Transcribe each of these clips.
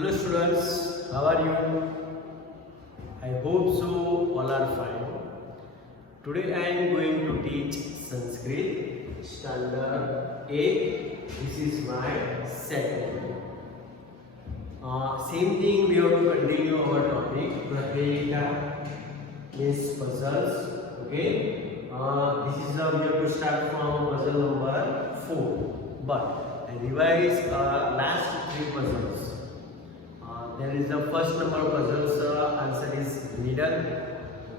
Hello students, how are you? I hope so all are fine. Today I am going to teach Sanskrit standard 8. This is my second. Same thing we have to continue our topic. Prakrita means puzzles. Okay. This is how we have to start from puzzle number 4. But I revise last 3 puzzles. There is the first number of puzzles. Answer is middle.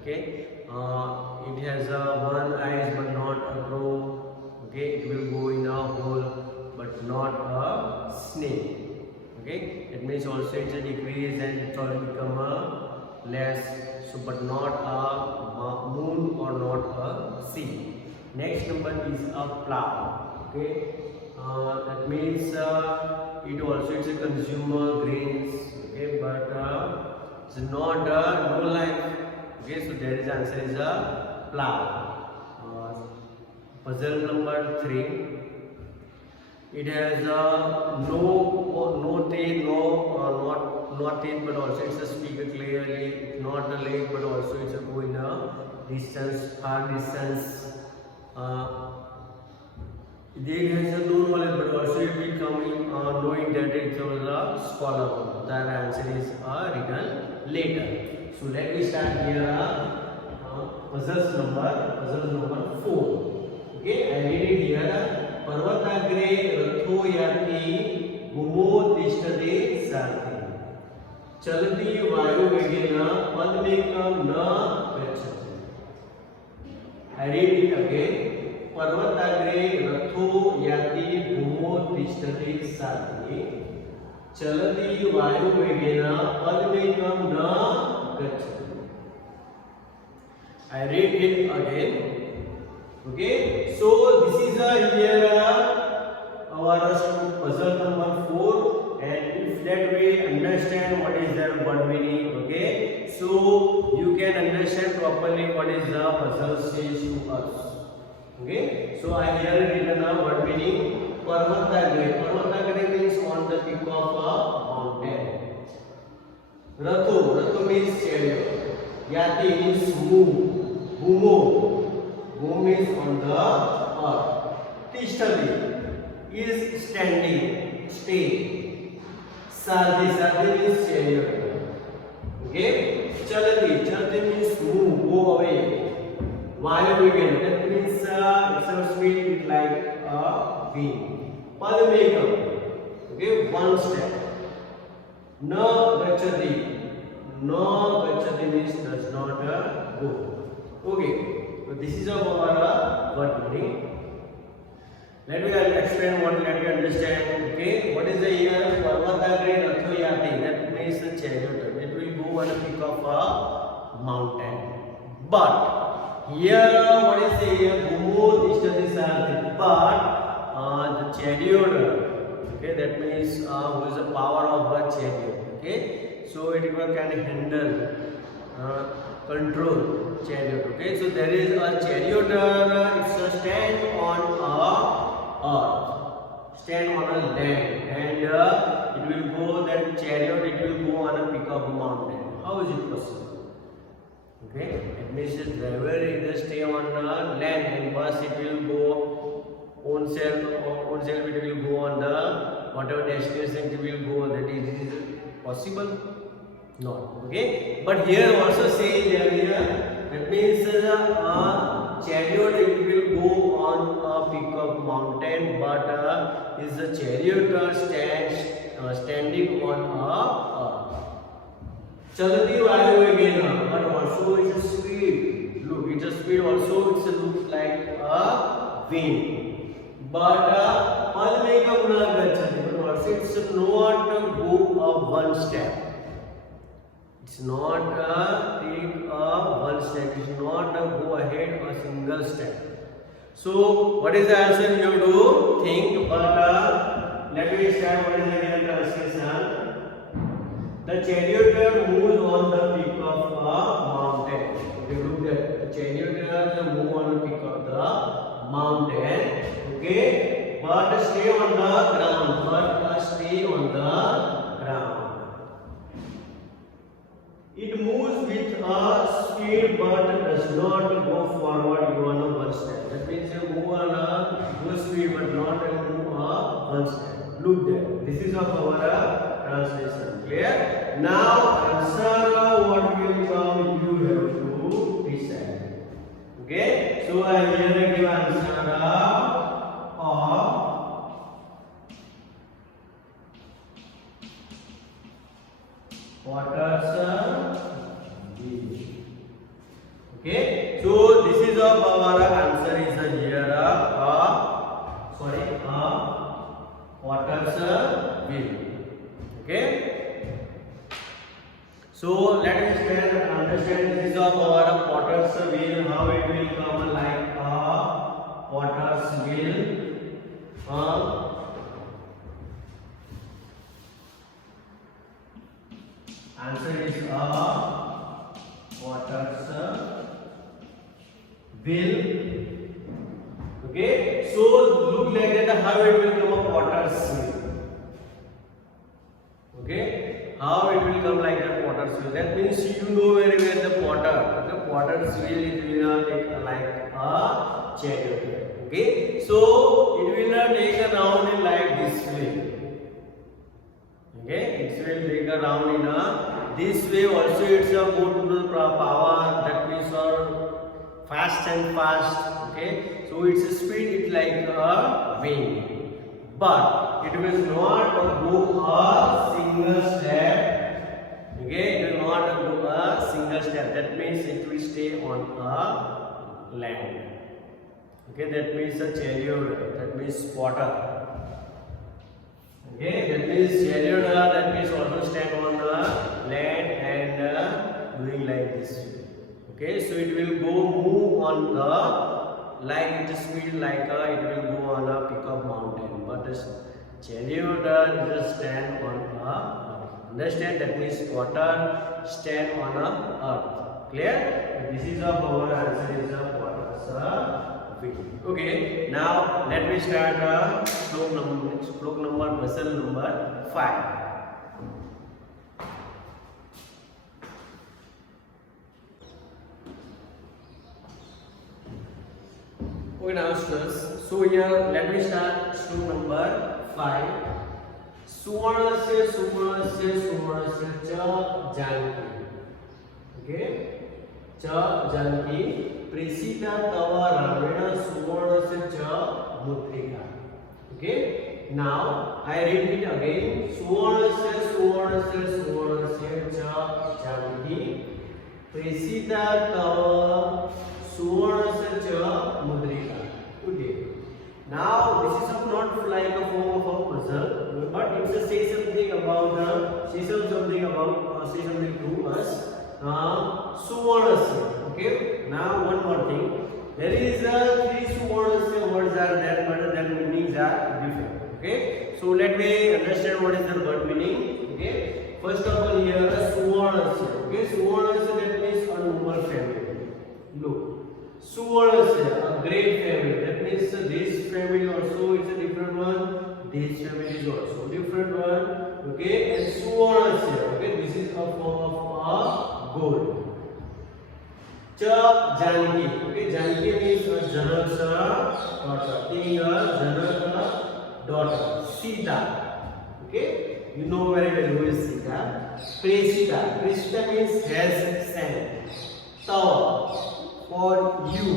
Okay. It has one eyes but not a crow. Okay. It will go in a hole but not a snake. Okay. It means also it's a decrease and it will become a less. So but not a moon or not a sea. Next number is a plow. Okay. That means it also it's a consumer grains. Okay, but it's not no life. Okay, so there is answer is a plow. Puzzle number 3. It has no teeth, not teeth, but also it's a speaker clearly. Not a leg, but also it's a go in a distance, far distance. It has no knowledge, but also it will come in knowing that it was a scholar. That answer is written later. So let me start here. Puzzle number 4. Okay, I read it here. पर्वताग्रे रथो याति भूमो तिष्ठते सारथि चलति वायुवेगेन पदमेकं न गच्छति. I read it again. पर्वताग्रे रथो याति भूमो तिष्ठते सारथि चलति वायुवेगेन पदमेकं न गच्छति. I read it again. Okay, so this is here our puzzle number 4, and if that we understand what is the word meaning, okay, so you can understand properly what is the puzzle says to us. Okay, so I here written a word meaning. Parvatagre means on the peak of a mountain. Ratho means chariot. Yati means move. Bhumo means on the earth. Tishtati is standing, stay. Sarthi means chariot. Okay. Chalati means move, go away. Vayuvegana, that means it's speed like a wind. Padmekam, okay, one step. Na gachati means does not go. Okay. So this is our word meaning. Let me explain what let me understand. Okay, what is the here? Parvatagre ratho yati. That means a chariot. It will go on the peak of a mountain. But here, what is the here? Bhumo tishtati sarthi. But the chariot. Okay, that means who is the power of a chariot. Okay, so it can handle. Control chariot. Okay, so there is a chariot. It's a stand on a earth, stand on a land, and it will go. That chariot it will go on a peak of a mountain. How is it possible? Okay, it means the driver either stay on a land and bus it will go own self. It will go on the whatever destination it will go. That is possible. Not okay, but here also say here that means a chariot it will go on a peak of mountain, but is the chariot standing on a earth. Chalati vayuvegena, but also it's a speed. Look, it's a speed also. It's a look like a wind, but padmekam na gachati, but also it's not go one step. It's not take one step. It's not go ahead a single step. So what is the answer you have to think? But let me start. What is the real translation? The chariot moves on the peak of a mountain. Okay, look at the chariot move on the peak of the mountain. Okay, but stay on the ground. But stay on the ground. moves with a speed but does not go forward even one step. That means you move on a good speed but not move one step. Look there. This is of our translation. Clear? Now answer what will come. You have to decide. Okay? So I here give answer of Watterson wheel. Okay, so this is of our answer is here Watterson wheel. Okay, so let us understand this is of our Watterson wheel. How it will come like a Watterson wheel. Answer is Watterson wheel. Okay, so look like that how it will come a Watterson wheel. Okay, how it will come like that Watterson wheel. That means you know very well the potter. The potter's wheel is will take like a chariot. Okay, so it will not take a round like this way. Okay, it will take a round in this way. Also, it's a go to the power, that means fast and fast. Okay, so its speed is like a wind, but it will not go a single step. Okay, it will not go a single step. That means it will stay on a land. Okay, that means a chariot. That means potter. Okay, that means chariot, that means also stand on the land and doing like this. Okay, so it will go move on the like it speed like it will go on a pickup mountain, but this chariot just stand on earth. Understand? That means water stand on earth. Clear? This is our answer is Watterson. Okay, now let me start stroke number muscle number 5. Okay, now students, so here let me start stroke number 5. Suvarnasya cha Janki. Okay, cha Janki. Presita tava ramena suvarnasya cha mudrika. Okay, now I read it again. Suvarnasya cha Janki. Presita tava suvarnasya cha mudrika. Okay, now this is not like a form of a puzzle, but it's a say something about say something to us. Suvarnasya. Okay, now one more thing. There is three Suvarnasya words are there, but their meanings are different. Okay, so let me understand what is the word meaning. Okay, first of all here Suvarnasya. Okay, Suvarnasya that means a noble family. Look, Suvarnasya, a great family. That means this family also is a different one. This family is also different one. Okay, and Suvarnasya. Okay, this is a form of gold. Cha Janki. Okay, Janki means Janak's daughter. Think Janak's daughter. Sita. Okay, you know very well who is Sita. Presita. Presita means has sent. Tava for you.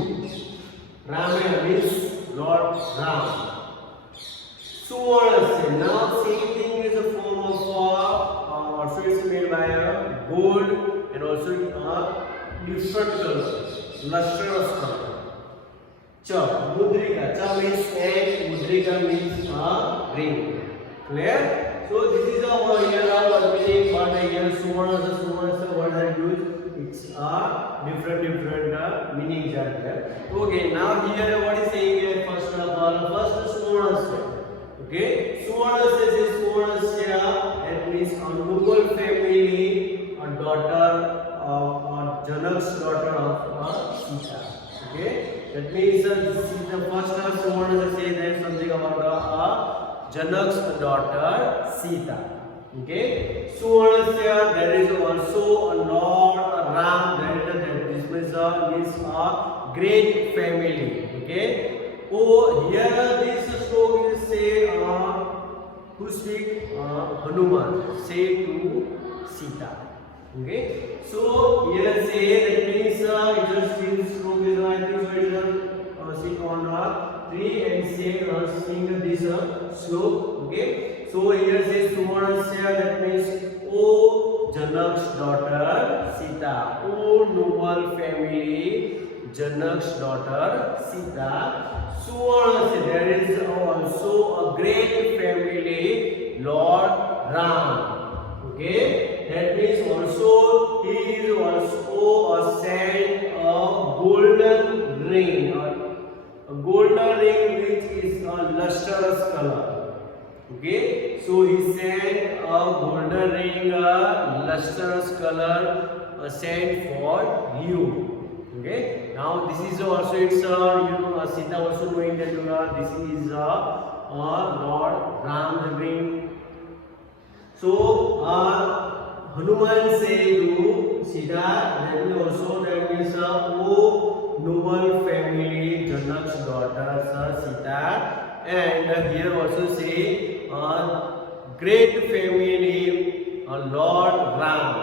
Ramana means Lord Ram. Suvarnasya. Now same thing is a form of also it's made by a gold and also different colors, lustrous color. Cha, mudrika. Cha means egg, mudrika means ring. Clear? So this is our here meaning, but here Suvarnasya words are used. It's different meanings are there. Okay, now here what is saying here first of all, first Suvarnasya. Okay, Suvarnasya is Suvarnasya, that means a noble family, a daughter of Janak's daughter of Sita. Okay, that means this is the first Suvarnasya say there something about Janak's daughter Sita. Okay. Suvarnasya, there is also a Lord Ram. This means a great family. Okay. Oh, here this sloka is say who speak Hanuman say to Sita. Okay. So here say that means it just means sloka is I think so it is sit on a tree and say sing this sloka. Okay. So here says Suvarnasya, that means O Janak's daughter Sita. O noble family, Janak's daughter Sita. Suvarnasya, there is also a great family, Lord Ram. Okay, that means also he is also sent a golden ring, a golden ring which is a lustrous color. Okay, so he sent a golden ring, a lustrous color, sent for you. Okay, now this is also it's Sita also knowing that this is Lord Ram ring. So Hanuman say to Sita, that means also that means O noble family, Janak's daughter Sita. And here also say great family, Lord Ram.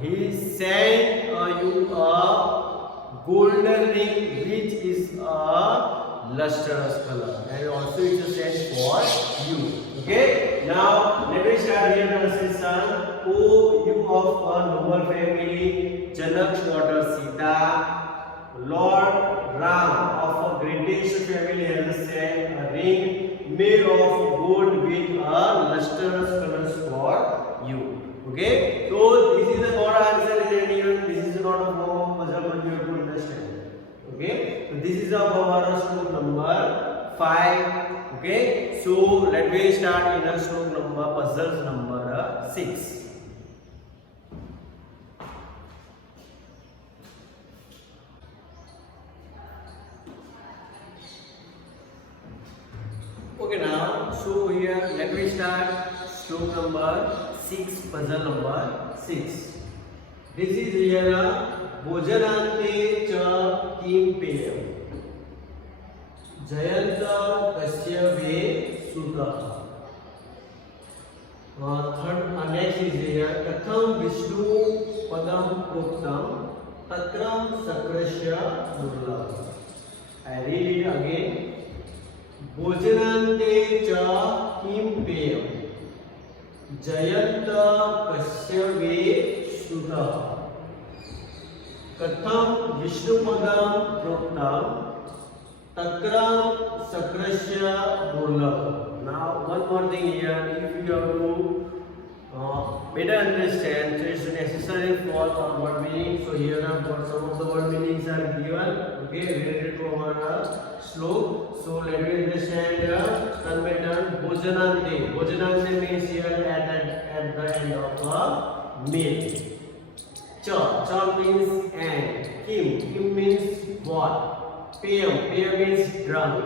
He sent you a golden ring which is a lustrous color, and also it is sent for you. Okay. Now let me start here the session. O you of a noble family, Janak's daughter Sita, Lord Ram of a greatest family has sent a ring made of gold with a lustrous colors for you. Okay, so this is the God answer is here. This is not a form of puzzle, but you have to understand. Okay, so this is our sloka number 5. Okay, so let me start in a sloka number puzzles number 6. Okay, now so here let me start sloka number 6, puzzle number 6. This is here Bhojanante cha kim peyam Jayanta kasya ve sudha. Third next is here Katham Vishnu padam proktam Tatram sakrasya durlabh. I read it again. Bhojanante cha kim peyam Jayanta kasya ve sudha. Katham Vishnupadam proktam Takram sakrasya durlabh. Now one more thing here, if you have to better understand, so it's necessary for some word meaning. So here for some of the word meanings are given, okay, related to our sloka. So let me understand turn by turn. Bhojanante. Bhojanante means here at the end of a meal. Cha. Cha means and. Kim. Kim means what? Peyam. Peyam means drunk.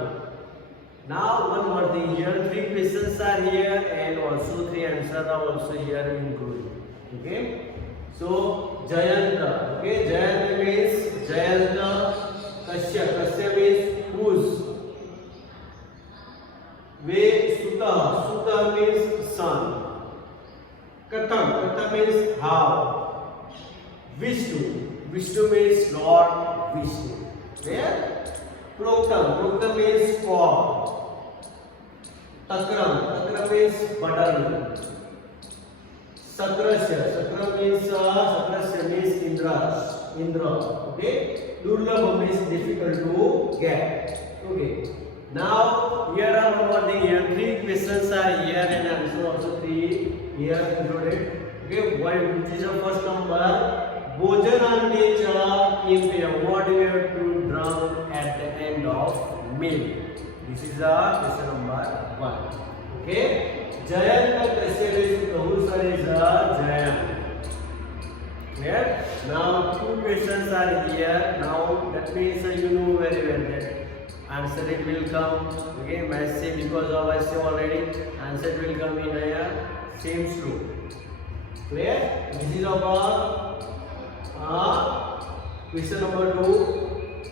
Now one more thing here. 3 questions are here and also 3 answers are also here included. Okay. So Jayanta. Okay. Jayanta means Jayanta. Kasya. Kasya means whose. Ve Sutta. Sutta means son. Katham. Katham means how. Vishnu. Vishnu means Lord Vishnu. Where? Proktam. Proktam means for. Takram. Takram means button. Sakrasya. Sakra means Sakrasya means Indra. Indra. Okay. Durlabha means difficult to get. Okay. Now here are one more thing here. 3 questions are here and answer also 3 here included. Okay. Which is the first number? Bhojanante cha kim peyam. What we have to drink at the end of meal. This is the question number 1. Okay. Jayanta kasya ve whose son is Jayant. Clear? Now 2 questions are here. Now that means you know very well that answer it will come. Okay, match say because of I say already. Answer it will come in a same slope. Clear? This is about question number 2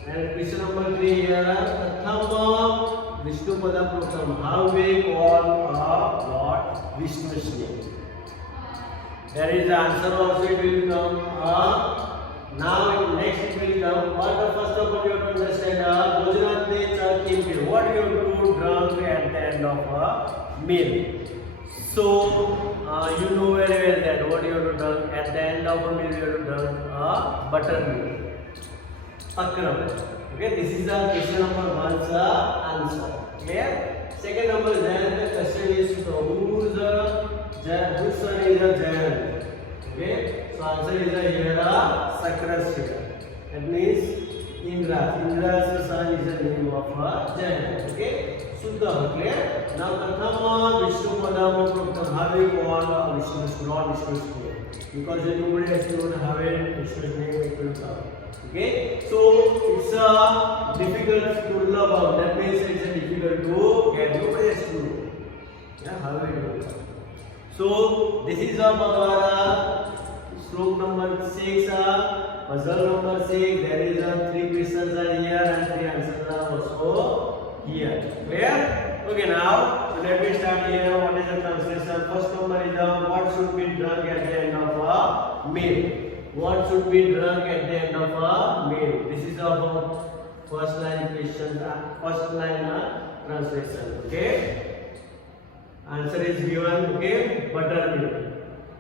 and question number 3 here. Prathama Vishnu Pada Pratham. How we call a Lord Vishnu's name? There is the answer also. It will come. Now next it will come. What the first of all you have to understand? Bhojanante cha kimpir. What you have to drink at the end of a meal. So you know very well that what you have to drink at the end of a meal. You have to drink a buttermilk. Akram. Okay, this is the question number 1's answer. Clear? Second number is the question is whose son is a Jayan? Okay, so answer is here Sakrasya. That means Indra. Indra's son is the name of Jayan. Okay, Suddha. Clear? Now Prathama Vishnu Padam Pratham. How we call Vishnu's Lord Vishnu's name? Because anybody has to know how Vishnu's name it will come. Okay, so it's a difficult to learn about. That means it's a difficult to get. Nobody has to know. Yeah, how we do it. So this is our stroke number 6. Puzzle number 6. There is 3 questions are here and 3 answers are also here. Clear? Okay, now so let me start here. What is the translation? First number is what should be drunk at the end of a meal. What should be drunk at the end of a meal? This is about first line question, first line translation. Okay. Answer is given. Okay. Buttermilk.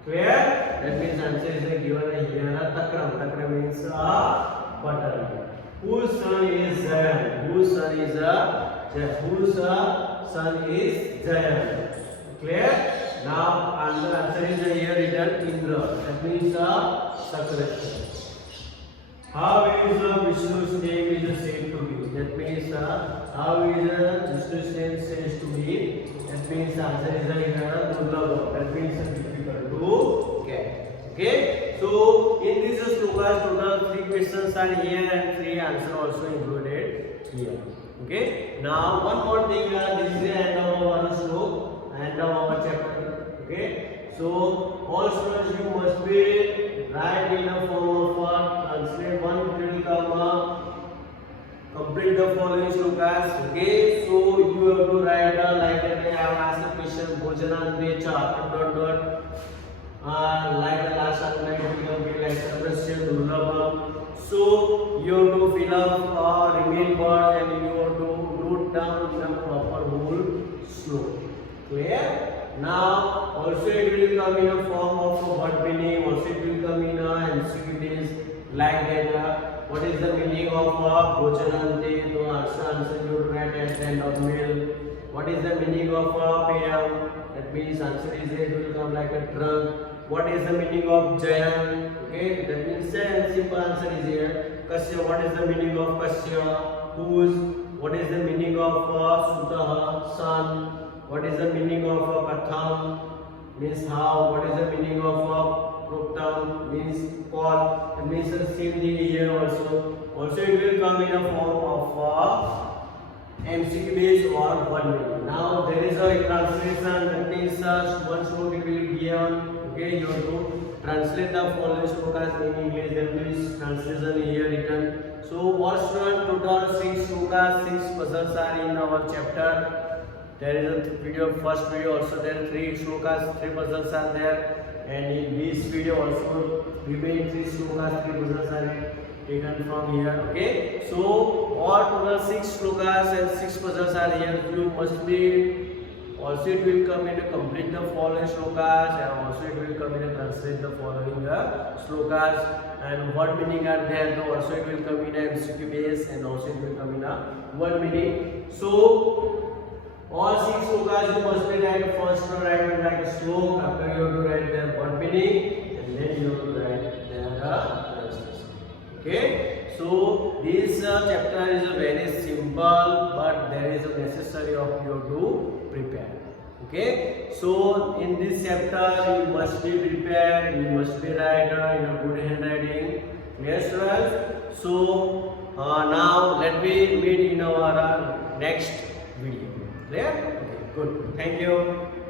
Clear? That means answer is given here. Takram. Takram means buttermilk. Whose son is Jayan? Whose son is Whose son is Jayan? Clear? Now answer is here written Indra. That means Sakrasya. How is Vishnu's name is said to be? That means how is Vishnu's name says to be? That means answer is here Durlabha. That means difficult to get. Okay. So in this slokas total 3 questions are here and 3 answers also included here. Okay. Now one more thing. This is the end of our slok, end of our chapter. Okay, so all students you must be write in a form of translate one will come complete the following slokas. Okay, so you have to write like that. I have asked the question Bhojanante cha dot like the last argument will be like Sakrasya Durlabha. So you have to fill up remain words and you have to note down the proper whole slok. Clear? Now also it will come in a form of word meaning. Also it will come in a MCQ like that. What is the meaning of Bhojanante? So answer you write at the end of meal. What is the meaning of Peyam? That means answer is it will come like a drunk. What is the meaning of Jayan? Okay, that means simple answer is here. Kasya. What is the meaning of Kasya? Whose? What is the meaning of Sutaha? Son. What is the meaning of Pratham? Means how. What is the meaning of Proktam? Means call. It means the same thing here also. Also it will come in a form of MCQ based or one meaning. Now there is a translation. That means one slok it will be given. Okay, you have to translate the following slokas in English. That means translation here written. So what student total 6 slokas, 6 puzzles are in our chapter. There is a video, first video also there, 3 slokas, 3 puzzles are there, and in this video also remain 3 slokas, 3 puzzles are taken from here. Okay, so all total 6 slokas and 6 puzzles are here. You must be also it will come in to complete the following slokas, and also it will come in to translate the following slokas, and what meaning are there. Also it will come in a MCQ base, and also it will come in a one meaning. So all 6 slokas you must be write first to write like a slok. After you have to write their word meaning, and then you have to write their translation. Okay, so this chapter is very simple, but there is a necessary of you to prepare. Okay, so in this chapter you must be prepared, you must be writer in a good handwriting. Yes, students. So Now let me meet in our next video. Clear? Okay, good. Thank you.